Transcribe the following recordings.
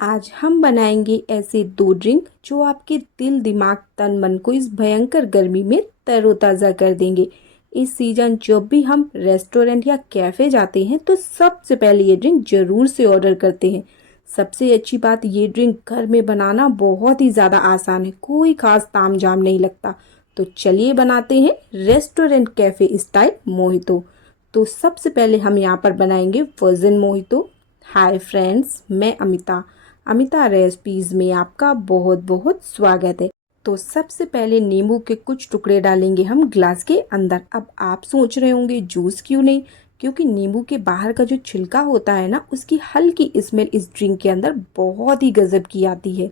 आज हम बनाएंगे ऐसे दो ड्रिंक जो आपके दिल दिमाग तन मन को इस भयंकर गर्मी में तरोताज़ा कर देंगे। इस सीजन जब भी हम रेस्टोरेंट या कैफ़े जाते हैं तो सबसे पहले ये ड्रिंक ज़रूर से ऑर्डर करते हैं। सबसे अच्छी बात, ये ड्रिंक घर में बनाना बहुत ही ज़्यादा आसान है, कोई ख़ास तामझाम नहीं लगता। तो चलिए बनाते हैं रेस्टोरेंट कैफ़े स्टाइल मोहितो। तो सबसे पहले हम यहाँ पर बनाएंगे वर्जिन मोहितो। हाय फ्रेंड्स, मैं अमिता रेसिपीज़ में आपका बहुत बहुत स्वागत है। तो सबसे पहले नींबू के कुछ टुकड़े डालेंगे हम ग्लास के अंदर। अब आप सोच रहे होंगे जूस क्यों नहीं, क्योंकि नींबू के बाहर का जो छिलका होता है ना, उसकी हल्की स्मेल इस ड्रिंक के अंदर बहुत ही गजब की आती है।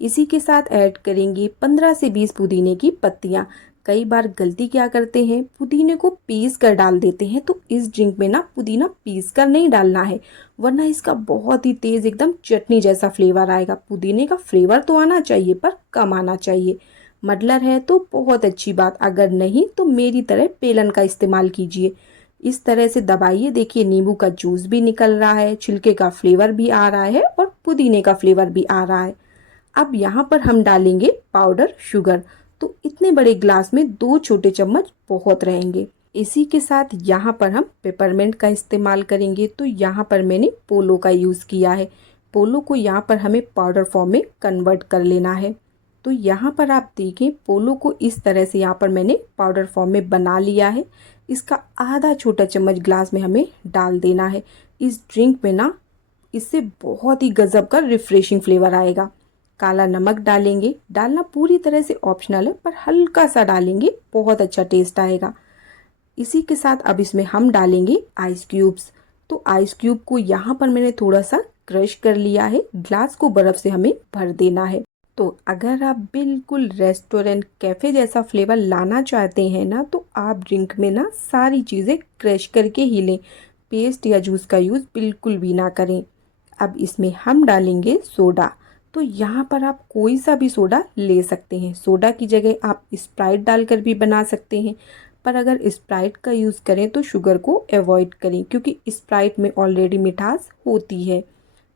इसी के साथ ऐड करेंगे 15 से 20 पुदीने की पत्तियाँ। कई बार गलती क्या करते हैं, पुदीने को पीस कर डाल देते हैं। तो इस ड्रिंक में ना पुदीना पीस कर नहीं डालना है, वरना इसका बहुत ही तेज़ एकदम चटनी जैसा फ्लेवर आएगा। पुदीने का फ्लेवर तो आना चाहिए पर कम आना चाहिए। मडलर है तो बहुत अच्छी बात, अगर नहीं तो मेरी तरह पेलन का इस्तेमाल कीजिए। इस तरह से दबाइए, देखिए नींबू का जूस भी निकल रहा है, छिलके का फ्लेवर भी आ रहा है और पुदीने का फ्लेवर भी आ रहा है। अब यहाँ पर हम डालेंगे पाउडर शुगर। तो इतने बड़े ग्लास में 2 छोटे चम्मच बहुत रहेंगे। इसी के साथ यहाँ पर हम पेपरमेंट का इस्तेमाल करेंगे। तो यहाँ पर मैंने पोलो का यूज़ किया है। पोलो को यहाँ पर हमें पाउडर फॉर्म में कन्वर्ट कर लेना है। तो यहाँ पर आप देखें, पोलो को इस तरह से यहाँ पर मैंने पाउडर फॉर्म में बना लिया है। इसका आधा छोटा चम्मच ग्लास में हमें डाल देना है। इस ड्रिंक में ना इससे बहुत ही गजब का रिफ्रेशिंग फ्लेवर आएगा। काला नमक डालेंगे, डालना पूरी तरह से ऑप्शनल है पर हल्का सा डालेंगे, बहुत अच्छा टेस्ट आएगा। इसी के साथ अब इसमें हम डालेंगे आइस क्यूब्स। तो आइस क्यूब को यहाँ पर मैंने थोड़ा सा क्रश कर लिया है। ग्लास को बर्फ से हमें भर देना है। तो अगर आप बिल्कुल रेस्टोरेंट कैफ़े जैसा फ्लेवर लाना चाहते हैं ना, तो आप ड्रिंक में ना सारी चीज़ें क्रश करके ही लें, पेस्ट या जूस का यूज़ बिल्कुल भी ना करें। अब इसमें हम डालेंगे सोडा। तो यहाँ पर आप कोई सा भी सोडा ले सकते हैं। सोडा की जगह आप स्प्राइट डालकर भी बना सकते हैं, पर अगर स्प्राइट का यूज़ करें तो शुगर को अवॉइड करें, क्योंकि स्प्राइट में ऑलरेडी मिठास होती है।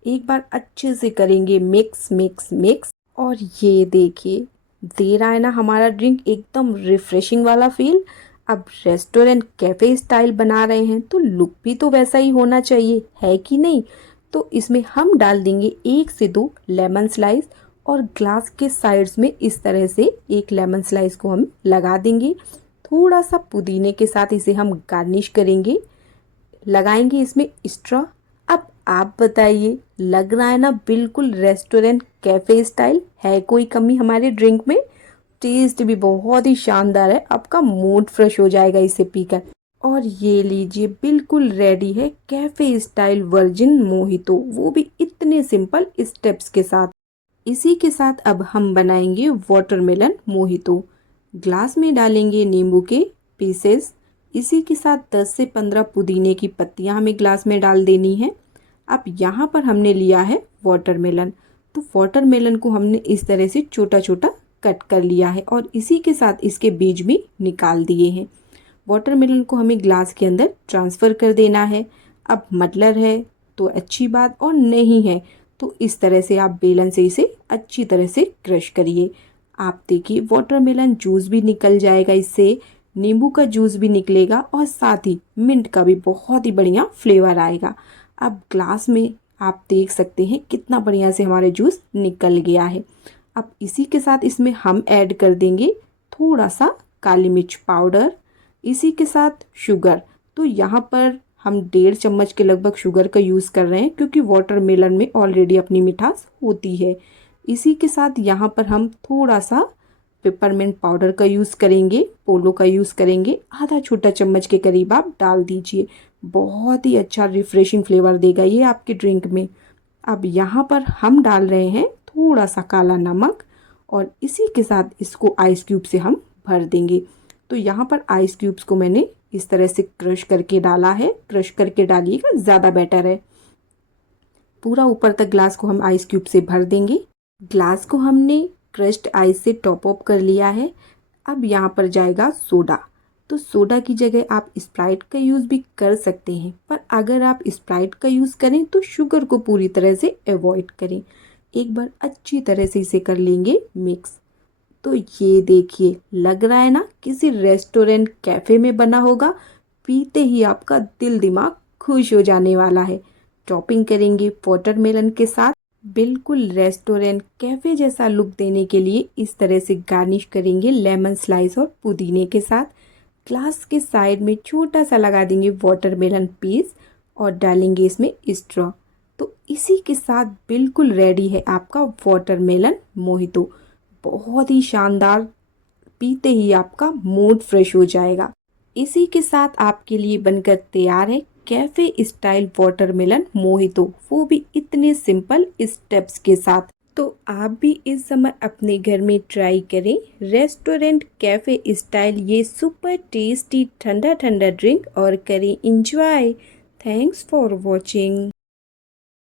एक बार अच्छे से करेंगे मिक्स मिक्स मिक्स, और ये देखिए दे रहा है ना हमारा ड्रिंक एकदम रिफ्रेशिंग वाला फील। अब रेस्टोरेंट कैफ़े स्टाइल बना रहे हैं तो लुक भी तो वैसा ही होना चाहिए, है कि नहीं। तो इसमें हम डाल देंगे 1 से 2 लेमन स्लाइस, और ग्लास के साइड्स में इस तरह से एक लेमन स्लाइस को हम लगा देंगे। थोड़ा सा पुदीने के साथ इसे हम गार्निश करेंगे, लगाएंगे इसमें स्ट्रॉ। अब आप बताइए, लग रहा है ना बिल्कुल रेस्टोरेंट कैफ़े स्टाइल, है कोई कमी हमारे ड्रिंक में। टेस्ट भी बहुत ही शानदार है, आपका मूड फ्रेश हो जाएगा इसे पीकर। और ये लीजिए, बिल्कुल रेडी है कैफ़े स्टाइल वर्जिन मोहितो, वो भी इतने सिंपल स्टेप्स के साथ। इसी के साथ अब हम बनाएंगे वाटरमेलन मोहितो। ग्लास में डालेंगे नींबू के पीसेस। इसी के साथ 10 से 15 पुदीने की पत्तियां हमें ग्लास में डाल देनी है। अब यहाँ पर हमने लिया है वाटरमेलन। तो वाटरमेलन को हमने इस तरह से छोटा छोटा कट कर लिया है और इसी के साथ इसके बीज भी निकाल दिए हैं। वाटरमेलन को हमें ग्लास के अंदर ट्रांसफ़र कर देना है। अब मटलर है तो अच्छी बात, और नहीं है तो इस तरह से आप बेलन से इसे अच्छी तरह से क्रश करिए। आप देखिए वाटरमेलन जूस भी निकल जाएगा, इससे नींबू का जूस भी निकलेगा और साथ ही मिंट का भी बहुत ही बढ़िया फ्लेवर आएगा। अब ग्लास में आप देख सकते हैं कितना बढ़िया से हमारे जूस निकल गया है। अब इसी के साथ इसमें हम ऐड कर देंगे थोड़ा सा काली मिर्च पाउडर, इसी के साथ शुगर। तो यहाँ पर हम 1.5 चम्मच के लगभग शुगर का यूज़ कर रहे हैं, क्योंकि वाटरमेलन में ऑलरेडी अपनी मिठास होती है। इसी के साथ यहाँ पर हम थोड़ा सा पेपरमेंट पाउडर का यूज़ करेंगे, पोलो का यूज़ करेंगे, आधा छोटा चम्मच के करीब आप डाल दीजिए। बहुत ही अच्छा रिफ्रेशिंग फ्लेवर देगा ये आपके ड्रिंक में। अब यहाँ पर हम डाल रहे हैं थोड़ा सा काला नमक, और इसी के साथ इसको आइस क्यूब से हम भर देंगे। तो यहाँ पर आइस क्यूब्स को मैंने इस तरह से क्रश करके डाला है। क्रश करके डालिएगा, ज़्यादा बेटर है। पूरा ऊपर तक ग्लास को हम आइस क्यूब से भर देंगे। ग्लास को हमने क्रश्ड आइस से टॉप अप कर लिया है। अब यहाँ पर जाएगा सोडा। तो सोडा की जगह आप स्प्राइट का यूज़ भी कर सकते हैं, पर अगर आप स्प्राइट का यूज़ करें तो शुगर को पूरी तरह से अवॉइड करें। एक बार अच्छी तरह से इसे कर लेंगे मिक्स। तो ये देखिए, लग रहा है ना किसी रेस्टोरेंट कैफ़े में बना होगा। पीते ही आपका दिल दिमाग खुश हो जाने वाला है। टॉपिंग करेंगे वाटरमेलन के साथ। बिल्कुल रेस्टोरेंट कैफ़े जैसा लुक देने के लिए इस तरह से गार्निश करेंगे लेमन स्लाइस और पुदीने के साथ। ग्लास के साइड में छोटा सा लगा देंगे वाटरमेलन पीस और डालेंगे इसमें स्ट्रॉ। तो इसी के साथ बिल्कुल रेडी है आपका वाटरमेलन मोहितो। बहुत ही शानदार, पीते ही आपका मूड फ्रेश हो जाएगा। इसी के साथ आपके लिए बनकर तैयार है कैफे स्टाइल वाटरमेलन मोहितो, वो भी इतने सिंपल स्टेप्स के साथ। तो आप भी इस समय अपने घर में ट्राई करें रेस्टोरेंट कैफे स्टाइल ये सुपर टेस्टी ठंडा ठंडा ड्रिंक और करें इंजॉय। Thanks for watching.